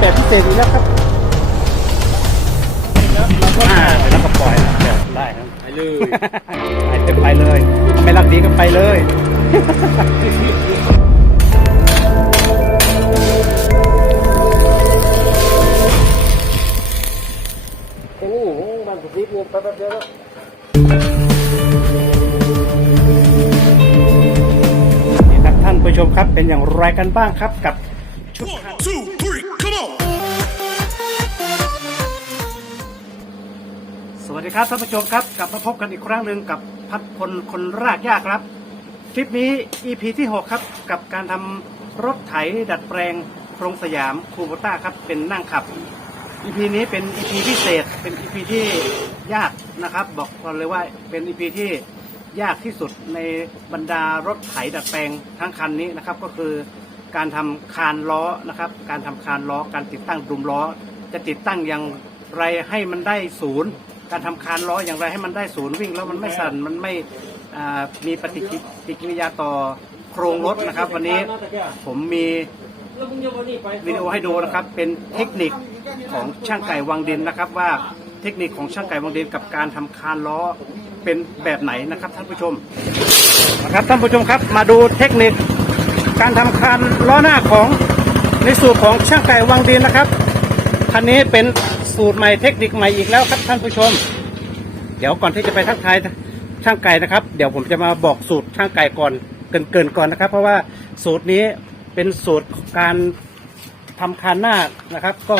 แบบพิเศษอีกแล้วครับอ่าแล้วก็ปล่อยนะเดี๋ยวได้ครับไปเลยไปเต็มไปเลยถ้าไม่รักดีก็ไปเลยแค่นี้มันสุดทิพย์เนี่ยแป๊บๆเดียวแล้วนี่ครับท่านผู้ชมครับเป็นอย่างไรกันบ้างครับกับชุด สวัสดีครับท่านผู้ชมครับกลับมาพบกันอีกครั้งหนึ่งกับพัดพลคนรากหญ้าครับ คลิปนี้ EP ที่ 6 ครับ กับการทำรถไถดัดแปลงโครงสยามคูโบต้าครับเป็นนั่งขับ EP นี้เป็น EP พิเศษ เป็น EP ที่ยากนะครับ บอกก่อนเลยว่าเป็น EP ที่ยากที่สุดในบรรดารถไถดัดแปลงทั้งคันนี้นะครับ ก็คือการทำคานล้อนะครับ การทำคานล้อการติดตั้งดุมล้อ จะติดตั้งอย่างไรให้มันได้ศูนย์ การทำคานล้ออย่างไรให้มันได้ศูนย์วิ่ง แล้วมันไม่สั่นมันไม่มีปฏิกิริยาต่อโครงรถนะครับ วันนี้ผมมีวิดีโอให้ดูนะครับเป็นเทคนิคของช่างไก่วังดินนะครับ ว่าเทคนิคของช่างไก่วังดินกับการทำคานล้อเป็นแบบไหนนะครับท่านผู้ชมนะครับท่านผู้ชมครับมาดูเทคนิคการทำคานล้อหน้าของในสูตรของช่างไก่วังดินนะครับคันนี้เป็น สูตรใหม่เทคนิคใหม่อีกแล้วครับท่านผู้ชม เดี๋ยวก่อนที่จะไปทักทายช่างไก่นะครับ เดี๋ยวผมจะมาบอกสูตรช่างไก่ก่อนเกินๆก่อนนะครับ เพราะว่าสูตรนี้เป็นสูตรการทำคานหน้านะครับ ก็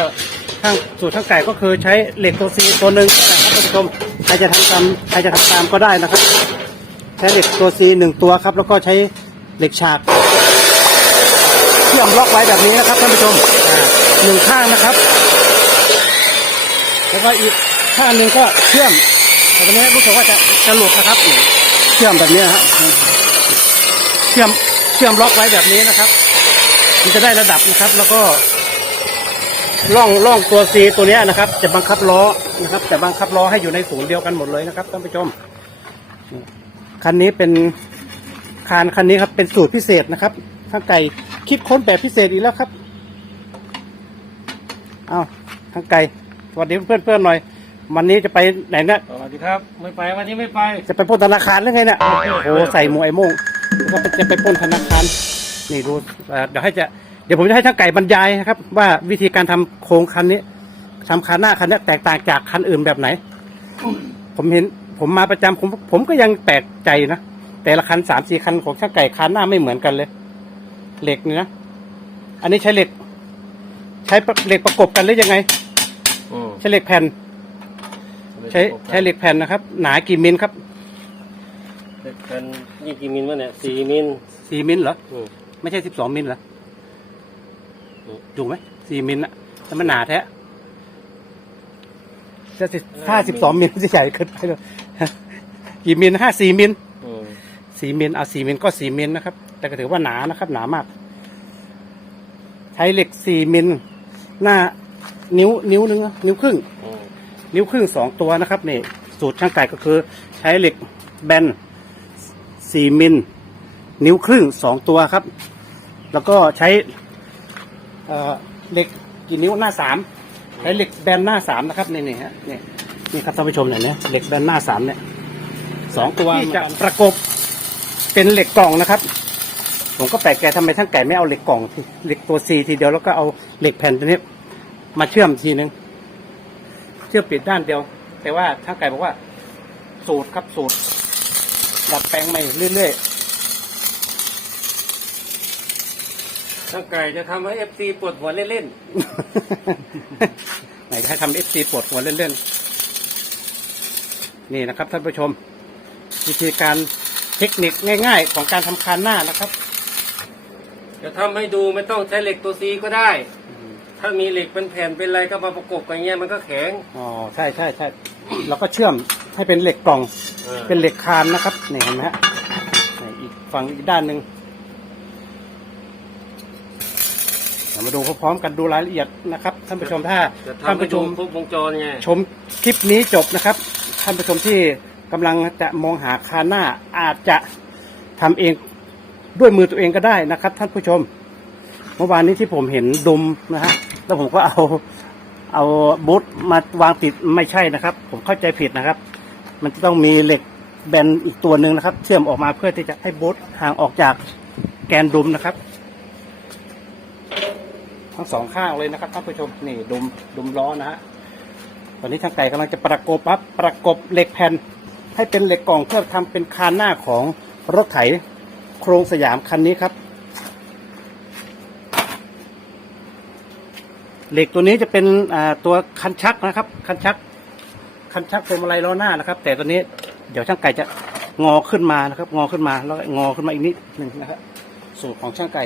ช่างสูตรช่างไก่ก็คือใช้เหล็กตัวซีตัวหนึ่งนะครับท่านผู้ชมใครจะทำตามใครจะทำตามก็ได้นะครับใช้เหล็กตัวซีหนึ่งตัวครับ แล้วก็ใช้เหล็กฉากเชื่อมล็อกไว้แบบนี้นะครับท่านผู้ชมหนึ่งข้างนะครับ แล้วก็อีกข้างหนึ่งก็เชื่อมแต่ตรงนี้รู้สึกว่าจะจะหลุดนะครับเชื่อมแบบนี้ครับเชื่อมเชื่อมล็อกไว้แบบนี้นะครับ มันจะได้ระดับนะครับ แล้วก็ล่องล่องตัวซีตัวนี้นะครับ จะบังคับล้อนะครับจะบังคับล้อให้อยู่ในศูนย์เดียวกันหมดเลยนะครับท่านผู้ชมคันนี้เป็นคานคันนี้ครับเป็นสูตรพิเศษนะครับข้างไก่คิดค้นแบบพิเศษอีกแล้วครับ เอาวข้างไก่ สวัสดีเพื่อนๆหน่อย วันนี้จะไปไหนเนี่ยสวัสดีครับ ไม่ไปวันนี้ไม่ไปจะไปปล้นธนาคารหรือไงเนี่ยโอ้โหใส่หมวกไอ้โม่งแล้วก็จะไปปล้นธนาคาร นี่ดูเอ่อเดี๋ยวให้จะเดี๋ยวผมจะให้ช่างไก่บรรยายนะครับ ว่าวิธีการทำโครงคันนี้ทำคันหน้าคันนี้แตกต่างจากคันอื่นแบบไหน ผมเห็นผมมาประจำผมผมก็ยังแปลกใจนะ แต่ละคันสามสี่คันของช่างไก่คันหน้าไม่เหมือนกันเลย เหล็กนี่นะ อันนี้ใช้เหล็ก ใช้เหล็กประกบกันหรือยังไงอืม ใช้เหล็กแผ่น ใช้ใช้เหล็กแผ่นนะครับ หนากี่มิลครับเหล็กกันยี่กี่มิลวะเนี่ยสี่มิลสี่มิลเหรออืมไม่ใช่สิบสองมิลเหรออืมถูกไหมสี่มิลอะแต่มันหนาแท้จะสิถ้าสิบสองมิลจะใหญ่เกินไปเลยกี่มิลห้าสี่มิลอืมสี่มิลเอาสี่มิลก็สี่มิลนะครับ แต่ก็ถือว่าหนานะครับ หนามาก ใช้เหล็กสี่มิลหน้า นิ้วนิ้วนึงนะนิ้วครึ่ง อืมนิ้วครึ่งสองตัวนะครับนี่สูตรช่างไก่ก็คือ ใช้เหล็กแบนสี่มิลนิ้วครึ่งสองตัวครับ แล้วก็ใช้เอ่อเหล็กกี่นิ้วหน้าสามใช้เหล็กแบนหน้าสามนะครับนี่นี่ฮะนี่นี่ครับท่านผู้ชมเนี่ยนะเหล็กแบนหน้าสามเนี่ยสองตัวที่จะประกบเป็นเหล็กกล่องนะครับ ผมก็แปลกใจทำไมช่างไก่ไม่เอาเหล็กกล่องเหล็กตัวซีทีเดียวแล้วก็เอาเหล็กแผ่นตัวนี้ มาเชื่อมทีนึง เชื่อมปิดด้านเดียว แต่ว่าช่างไก่บอกว่า สูตรครับสูตร ดัดแปลงใหม่เรื่อยช่างไก่จะทำให้เอฟซีปวดหัวเล่นๆ ไหนให้ทำเอฟซีปวดหัวเล่นๆ นี่นะครับท่านผู้ชม วิธีการเทคนิคง่าย ๆ ของการทำคานหน้านะครับๆจะทำให้ดูไม่ต้องใช้เหล็กตัวซีก็ได้ ถ้ามีเหล็กเป็นแผ่นเป็นอะไรก็มาประกบกันเงี้ยมันก็แข็ง อ๋อใช่ใช่ใช่เราก็เชื่อมให้เป็นเหล็กกล่อง เออ เป็นเหล็กคานนะครับนี่เห็นไหมฮะนี่อีกฝั่งอีกด้านหนึ่งเดี๋ยวมาดูพร้อมๆกันดูรายละเอียดนะครับท่านผู้ชมถ้าจะท่านทำให้ผู้ชดูม ครบวงจรไง ชมคลิปนี้จบนะครับ ท่านผู้ชมที่กำลังจะมองหาคานหน้าอาจจะทำเองด้วยมือตัวเองก็ได้นะครับ ท่านผู้ชม เมื่อวานนี้ที่ผมเห็นดุมนะฮะ แล้วผมก็เอา เอาบูทมาวางติดไม่ใช่นะครับ ผมเข้าใจผิดนะครับ มันจะต้องมีเหล็กแบนอีกตัวหนึ่งนะครับ เชื่อมออกมาเพื่อที่จะให้บูทห่างออกจากแกนดุมนะครับ ทั้งสองข้างเลยนะครับท่านผู้ชมนี่ดุมดุมล้อนะฮะตอนนี้ทางไก่กำลังจะประกบปั๊บประกบเหล็กแผ่นให้เป็นเหล็กกล่องเพื่อทำเป็นคานหน้าของรถไถโครงสยามคันนี้ครับ เหล็กตัวนี้จะเป็นตัวคันชักนะครับ คันชัก คันชักพวงมาลัยล้อหน้านะครับ แต่ตัวนี้เดี๋ยวช่างไก่จะงอขึ้นมานะครับ งอขึ้นมาแล้วงอขึ้นมาอีกนิดหนึ่งนะครับสูตรของช่างไก่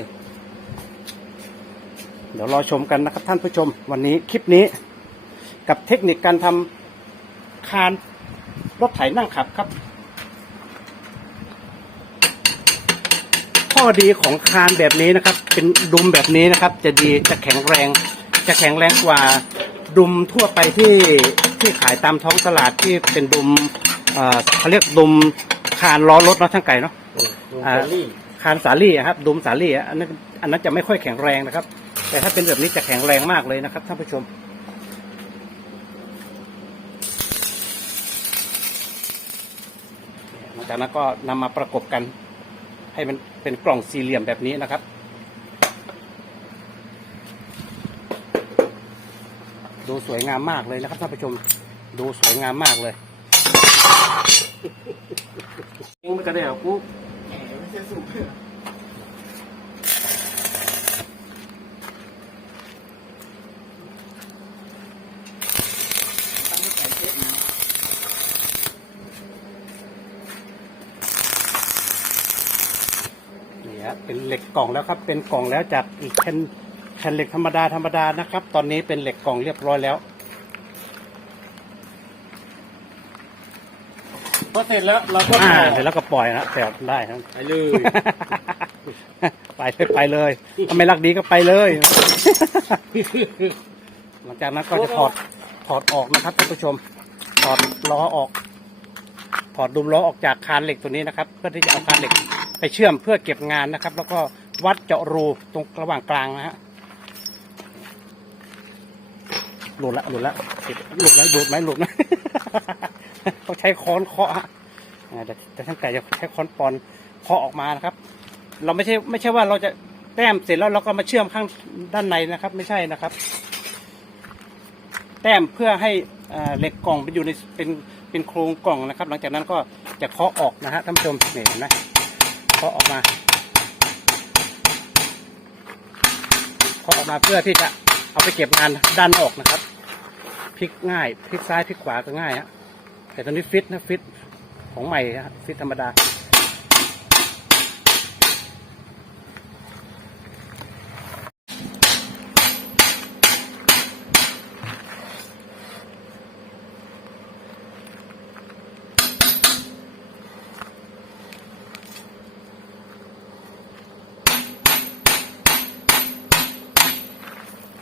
เดี๋ยวรอชมกันนะครับ ท่านผู้ชม วันนี้คลิปนี้ กับเทคนิคการทำคานรถไถนั่งขับครับ ข้อดีของคานแบบนี้นะครับ เป็นดุมแบบนี้นะครับ จะดีจะแข็งแรง จะแข็งแรงกว่าดุมทั่วไปที่ที่ขายตามท้องตลาดที่เป็นดุมเอ่อเขาเรียกดุมคานล้อรถเนาะช่างไก่เนาะ ดูอ่าแคลรี่คานสาลี่อะครับดุมสาลี่อะอันนั้นอันนั้นจะไม่ค่อยแข็งแรงนะครับ แต่ถ้าเป็นแบบนี้จะแข็งแรงมากเลยนะครับท่านผู้ชมหลังจากนั้นก็นำมาประกบกัน ให้มันเป็นกล่องสี่เหลี่ยมแบบนี้นะครับ ดูสวยงามมากเลยนะครับท่านผู้ชมดูสวยงามมากเลยยิงมันก็ได้เหรอกูนี่ฮะเป็นเหล็กกล่องแล้วครับ เป็นกล่องแล้วจากอีกแผ่น แผ่นเหล็กธรรมดาธรรมดานะครับ ตอนนี้เป็นเหล็กกล่องเรียบร้อยแล้วพอเสร็จแล้วเราก็อ่าต่อเสร็จแล้วก็ปล่อยนะแต่ได้ครับไปเลย ไปเลยไปเลยถ้าไม่รักดีก็ไปเลย หลังจากนั้นก็จะถอดถอดออกนะครับท่านผู้ชม ถอดล้อออก ถอดดุมล้อออกจากคานเหล็กตัวนี้นะครับ เพื่อที่จะเอาคานเหล็กไปเชื่อมเพื่อเก็บงานนะครับ แล้วก็วัดเจาะรูตรงระหว่างกลางนะฮะ หลุดละหลุดละหลุดไหมหลุดไหมหลุดไหมเขาใช้ค้อนเคาะฮะอ่าแต่แต่างไก่จะใช้ค้อนปอนเคาะออกมานะครับ เราไม่ใช่ไม่ใช่ว่าเราจะแต้มเสร็จแล้วเราก็มาเชื่อมข้างด้านในนะครับ ไม่ใช่นะครับ แต้มเพื่อให้เหล็กกล่องไปอยู่ในเป็นเป็นโครงกล่องนะครับ หลังจากนั้นก็จะเคาะออกนะฮะท่านผู้ชมนี่เห็นไหมเคาะออกมาเคาะออกมาเพื่อที่จะ ไปเก็บงานด้านออกนะครับพลิกง่ายพลิกซ้ายพลิกขวาก็ง่ายฮะแต่ตอนนี้ฟิตนะฟิตของใหม่ฮะฟิตธรรมดา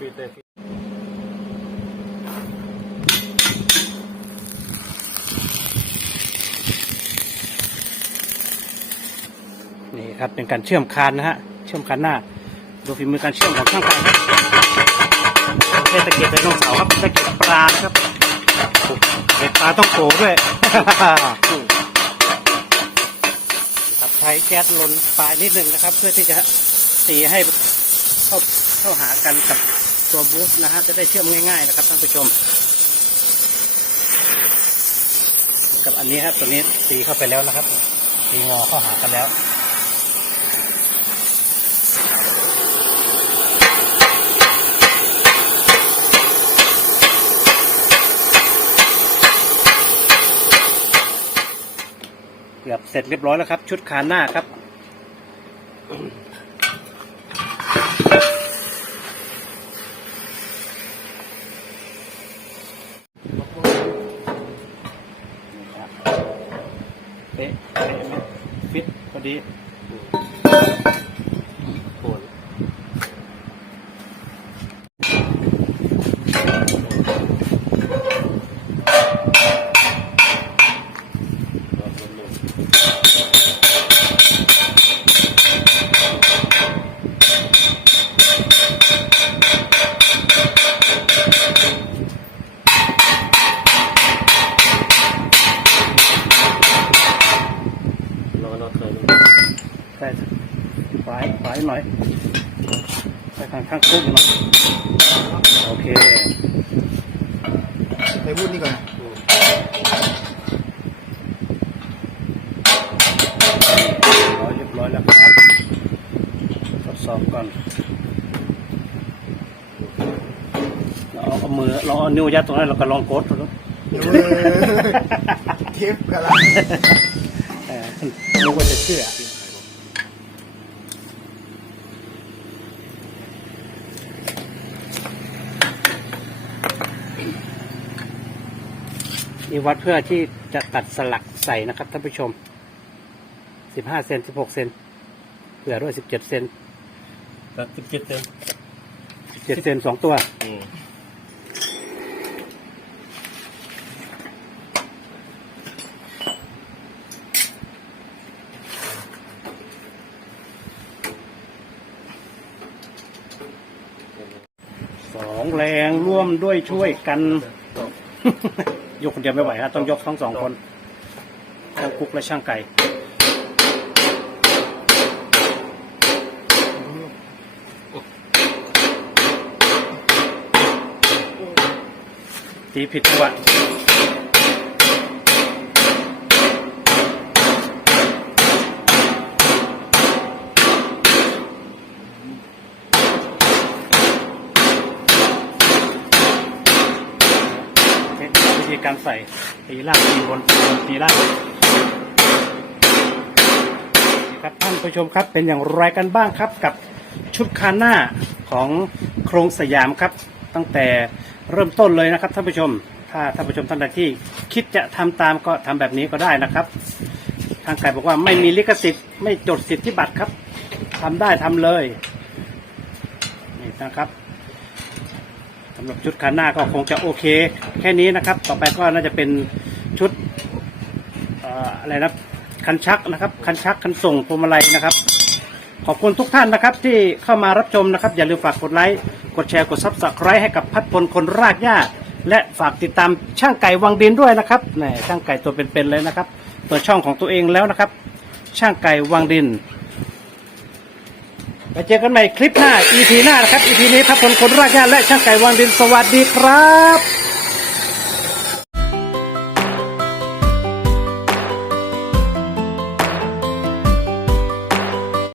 นี่ครับเป็นการเชื่อมคานนะฮะ เชื่อมคานหน้า ดูฝีมือการเชื่อมของช่างไก่ครับใช่ตะเกียบไดโนเสาร์ครับตะเกียบปลาครับเก็บปลาต้องโกด้วยครับใช้แก๊สลนปลายนิดนึงนะครับ เพื่อที่จะตีให้เข้าเข้าหากันกับ ตัวบูสต์นะฮะจะได้เชื่อมง่าย ๆ นะครับท่านผู้ชม กับอันนี้ครับตัวนี้ตีเข้าไปแล้วนะครับ ตีงอเข้าหากันแล้วเกือบเสร็จเรียบร้อยแล้วครับ ชุดคานหน้าครับ น่อยไปทางข้างคุ้มหน่อยโอเคไปพูดนี่ก่อนร้อยเรียบร้อยแล้วครับทดสอบก่อนเราเอามือเราเอานิ้วยัดตรงนั้นเราก็ลองกดดูเดี๋ยวเออเทปกันละเออนึกว่าจะเชื่อ นี่วัดเพื่อที่จะตัดสลักใส่นะครับท่านผู้ชมสิบห้าเซนสิบหกเซนเผื่อด้วยสิบเจ็ดเซน ตัดสิบเจ็ดเซนเจ็ดเซนสองตัว อืมสองแรงร่วมด้วยช่วยกัน ยกคนเดียวไม่ไหวฮะต้องยกทั้งสองคนช่างกุ๊กและช่างไก่ตีผิดจังหวะเทคนิควิ ธีการใส่ตีล่างตีบนตีบนตีล่างครับท่านผู้ชมครับเป็นอย่างไรกันบ้างครับกับชุดคานหน้าของโครงสยามครับ ตั้งแต่เริ่มต้นเลยนะครับท่านผู้ชม ถ้าท่านผู้ชมท่านใดที่คิดจะทำตามก็ทำแบบนี้ก็ได้นะครับ ทางไก่บอกว่าไม่มีลิขสิทธิ์ไม่จดสิทธิบัตรครับทำได้ทำเลยนี่นะครับำหรับชุดคันหน้าก็คงจะโอเค แค่นี้นะครับ ต่อไปก็น่าจะเป็นชุดอะไรนะคันชักนะครับ คันชักคันส่งพวงมาลัยนะครับ ขอบคุณทุกท่านนะครับที่เข้ามารับชมนะครับ อย่าลืมฝากกดไลค์กดแชร์กดซับสไครต์ให้กับพัดพลคนรากหญ้าและฝากติดตามช่างไก่วังดินด้วยนะครับแหมช่างไก่ตัวเป็นๆเลยนะครับเปิดช่องของตัวเองแล้วนะครับ ช่างไก่วังดิน ไปเจอกันใหม่คลิปหน้า EP หน้านะครับ EP นี้พับพลคนรากหญ้าและช่างไก่วางดินสวัสดีครับ